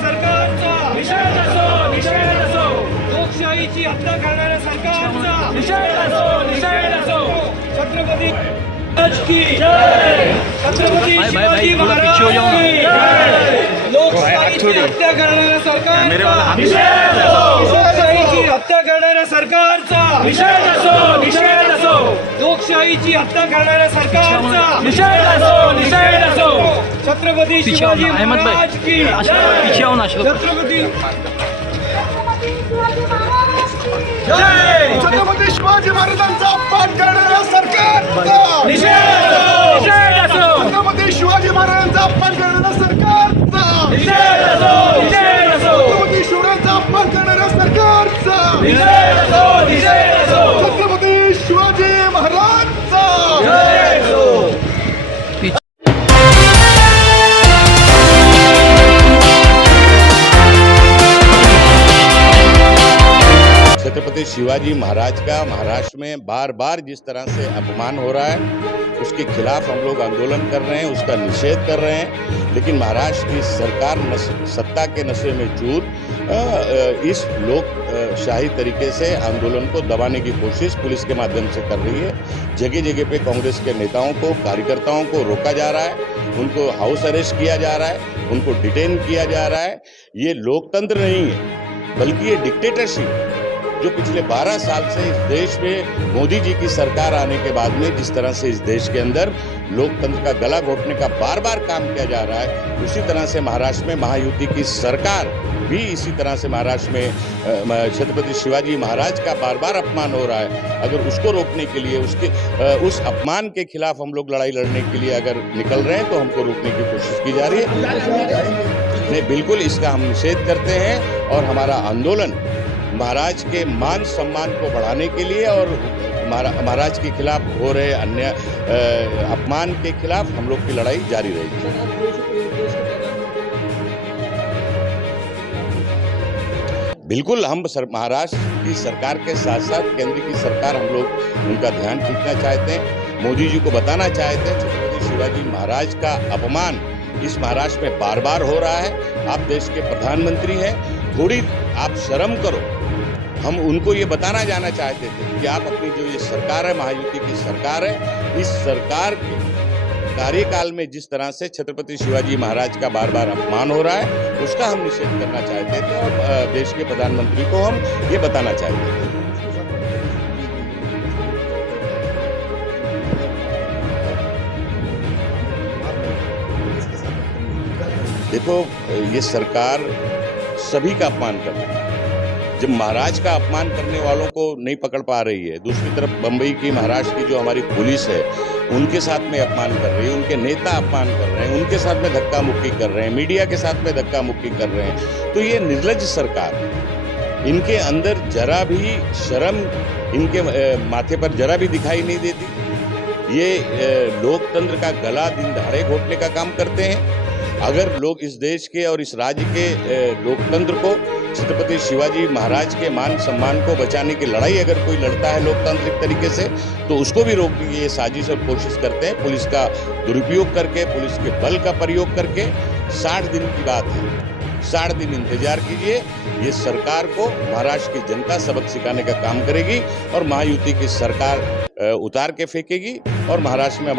सरकारचा निषेध असो, निषेध असो. लोकशाहीची हत्या करणाऱ्या सरकारचा निषेध असो, निषेध असो. छत्रपती की जय, छत्रपती शिवाजी महाराज की जय. लोकशाहीची हत्या करणाऱ्या सरकारचा निषेध असो, लोकशाहीची हत्या करणाऱ्या सरकारचा निषेध असो, निषेध असो. लोकशाहीची हत्या करणाऱ्या सरकारचा निषेध असो, निषेध असो. छत्रपती शिवाजी महाराज की जय, छत्रपती जय. छत्रपती शिवाजी महाराजांचा अपमान करणाऱ्या सरकारचा निषेध असो, निषेध असो. छत्रपती शिवाजी महाराजांचा अपमान करणाऱ्या सरकारचा निषेध असो, निषेध असो. छत्रपती शिवरायांचा अपमान करणाऱ्या सरकारचा निषेध असो, निषेध असो. छत्रपती शिवाजी महाराजचा जय असो. छत्रपति शिवाजी महाराज का महाराष्ट्र में बार बार जिस तरह से अपमान हो रहा है उसके खिलाफ हम लोग आंदोलन कर रहे हैं, उसका निषेध कर रहे हैं। लेकिन महाराष्ट्र की सरकार सत्ता के नशे में चूर इस लोकशाही तरीके से आंदोलन को दबाने की कोशिश पुलिस के माध्यम से कर रही है। जगह जगह पे कांग्रेस के नेताओं को, कार्यकर्ताओं को रोका जा रहा है, उनको हाउस अरेस्ट किया जा रहा है, उनको डिटेन किया जा रहा है। ये लोकतंत्र नहीं है बल्कि ये डिक्टेटरशिप है जो पिछले 12 साल से इस देश में मोदी जी की सरकार आने के बाद में जिस तरह से इस देश के अंदर लोकतंत्र का गला घोटने का बार बार काम किया जा रहा है, उसी तरह से महाराष्ट्र में महायुति की सरकार भी इसी तरह से महाराष्ट्र में छत्रपति शिवाजी महाराज का बार बार अपमान हो रहा है। अगर उसको रोकने के लिए उस अपमान के खिलाफ हम लोग लड़ाई लड़ने के लिए अगर निकल रहे हैं तो हमको रोकने की कोशिश की जा रही है। नहीं, बिल्कुल इसका हम निषेध करते हैं और हमारा आंदोलन महाराज के मान सम्मान को बढ़ाने के लिए और महाराज के खिलाफ हो रहे अन्य अपमान के खिलाफ हम लोग की लड़ाई जारी रहेगी। बिल्कुल हम महाराष्ट्र की सरकार के साथ साथ केंद्र की सरकार हम लोग उनका ध्यान खींचना चाहते हैं। मोदी जी को बताना चाहते हैं छत्रपति शिवाजी महाराज का अपमान इस महाराष्ट्र में बार बार हो रहा है। आप देश के प्रधानमंत्री हैं, थोड़ी आप शर्म करो। हम उनको ये बताना जाना चाहते थे कि आप अपनी जो ये सरकार है, महायुति की सरकार है, इस सरकार के कार्यकाल में जिस तरह से छत्रपति शिवाजी महाराज का बार बार अपमान हो रहा है उसका हम निषेध करना चाहते थे और देश के प्रधानमंत्री को हम ये बताना चाहते थे। देखो, ये सरकार सभी का अपमान कर रही है। जब महाराज का अपमान करने वालों को नहीं पकड़ पा रही है, दूसरी तरफ बंबई की, महाराष्ट्र की जो हमारी पुलिस है उनके साथ में अपमान कर रही है, उनके नेता अपमान कर रहे हैं, उनके साथ में धक्का मुक्की कर रहे हैं, मीडिया के साथ में धक्का मुक्की कर रहे हैं, तो ये निर्लज्ज सरकार है। इनके अंदर जरा भी शर्म इनके माथे पर जरा भी दिखाई नहीं देती। ये लोकतंत्र का गला दिन दहाड़े घोटने का काम करते हैं। अगर लोग इस देश के और इस राज्य के लोकतंत्र को, छत्रपति शिवाजी महाराज के मान सम्मान को बचाने की लड़ाई अगर कोई लड़ता है लोकतांत्रिक तरीके से तो उसको भी रोकने की ये साजिश और कोशिश करते हैं। पुलिस का दुरुपयोग करके, पुलिस के बल का प्रयोग करके। 60 दिन की बात है, 60 दिन इंतजार कीजिए। ये सरकार को महाराष्ट्र की जनता सबक सिखाने का काम करेगी और महायुति की सरकार उतार के फेंकेगी और महाराष्ट्र में